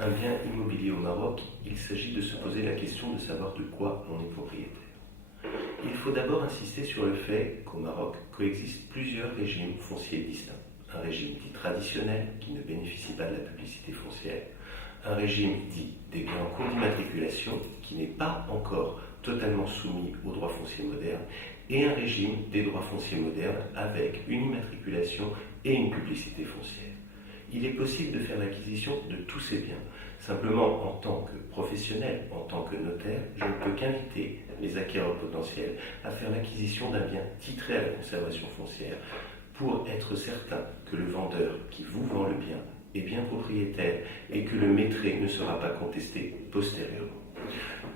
un bien immobilier au Maroc, il s'agit de se poser la question de savoir de quoi on est propriétaire. Il faut d'abord insister sur le fait qu'au Maroc coexistent plusieurs régimes fonciers distincts. Un régime dit traditionnel, qui ne bénéficie pas de la publicité foncière, un régime dit des biens en cours d'immatriculation, qui n'est pas encore totalement soumis aux droits fonciers modernes, et un régime des droits fonciers modernes avec une immatriculation et une publicité foncière. Il est possible de faire l'acquisition de tous ces biens. Simplement, en tant que professionnel, en tant que notaire, je ne peux qu'inviter les acquéreurs potentiels à faire l'acquisition d'un bien titré à la conservation foncière pour être certain que le vendeur qui vous vend le bien est bien propriétaire et que le maîtrisé ne sera pas contesté postérieurement.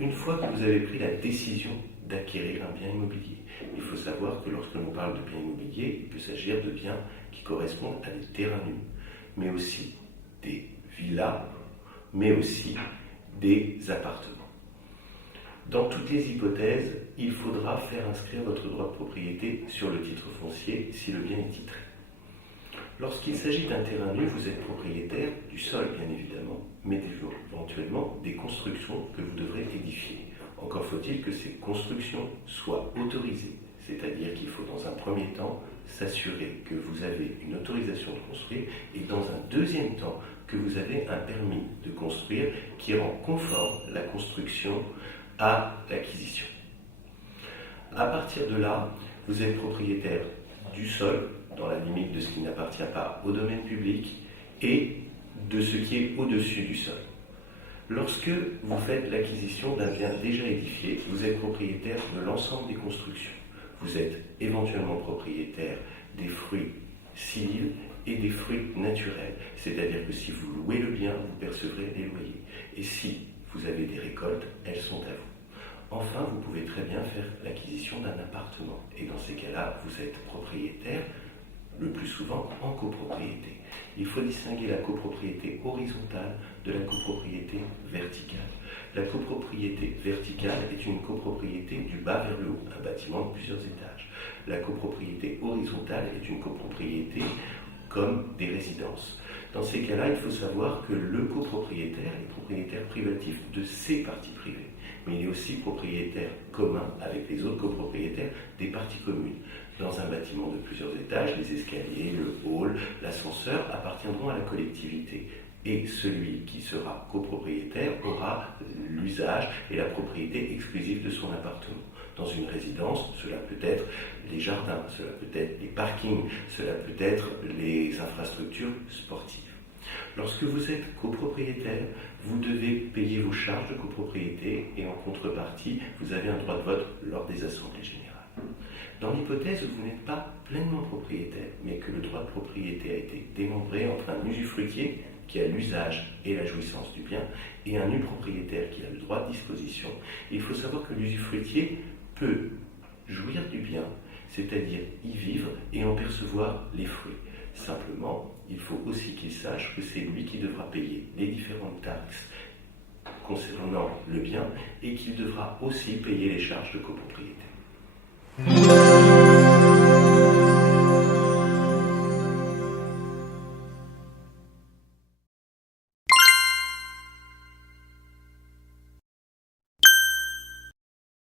Une fois que vous avez pris la décision d'acquérir un bien immobilier, il faut savoir que lorsque l'on parle de bien immobilier, il peut s'agir de biens qui correspondent à des terrains nus, mais aussi des villas, mais aussi des appartements. Dans toutes les hypothèses, il faudra faire inscrire votre droit de propriété sur le titre foncier si le bien est titré. Lorsqu'il s'agit d'un terrain nu, vous êtes propriétaire du sol, bien évidemment, mais éventuellement des constructions que vous devrez édifier. Encore faut-il que ces constructions soient autorisées, c'est-à-dire qu'il faut dans un premier temps s'assurer que vous avez une autorisation de construire et dans un deuxième temps que vous avez un permis de construire qui rend conforme la construction à l'acquisition. À partir de là, vous êtes propriétaire du sol, dans la limite de ce qui n'appartient pas au domaine public, et de ce qui est au-dessus du sol. Lorsque vous faites l'acquisition d'un bien déjà édifié, vous êtes propriétaire de l'ensemble des constructions. Vous êtes éventuellement propriétaire des fruits civils et des fruits naturels. C'est-à-dire que si vous louez le bien, vous percevrez les loyers. Et si vous avez des récoltes, elles sont à vous. Enfin, vous pouvez très bien faire l'acquisition d'un appartement. Et dans ces cas-là, vous êtes propriétaire, le plus souvent en copropriété. Il faut distinguer la copropriété horizontale de la copropriété verticale. La copropriété verticale est une copropriété du bas vers le haut, un bâtiment de plusieurs étages. La copropriété horizontale est une copropriété comme des résidences. Dans ces cas-là, il faut savoir que le copropriétaire est propriétaire privatif de ses parties privées, mais il est aussi propriétaire commun avec les autres copropriétaires des parties communes. Dans un bâtiment de plusieurs étages, les escaliers, le hall, l'ascenseur appartiendront à la collectivité. Et celui qui sera copropriétaire aura l'usage et la propriété exclusive de son appartement. Dans une résidence, cela peut être les jardins, cela peut être les parkings, cela peut être les infrastructures sportives. Lorsque vous êtes copropriétaire, vous devez payer vos charges de copropriété et en contrepartie, vous avez un droit de vote lors des assemblées générales. Dans l'hypothèse où vous n'êtes pas pleinement propriétaire, mais que le droit de propriété a été démembré entre un usufruitier qui a l'usage et la jouissance du bien, et un nu propriétaire qui a le droit de disposition, il faut savoir que l'usufruitier peut jouir du bien, c'est-à-dire y vivre et en percevoir les fruits. Simplement, il faut aussi qu'il sache que c'est lui qui devra payer les différentes taxes concernant le bien et qu'il devra aussi payer les charges de copropriété.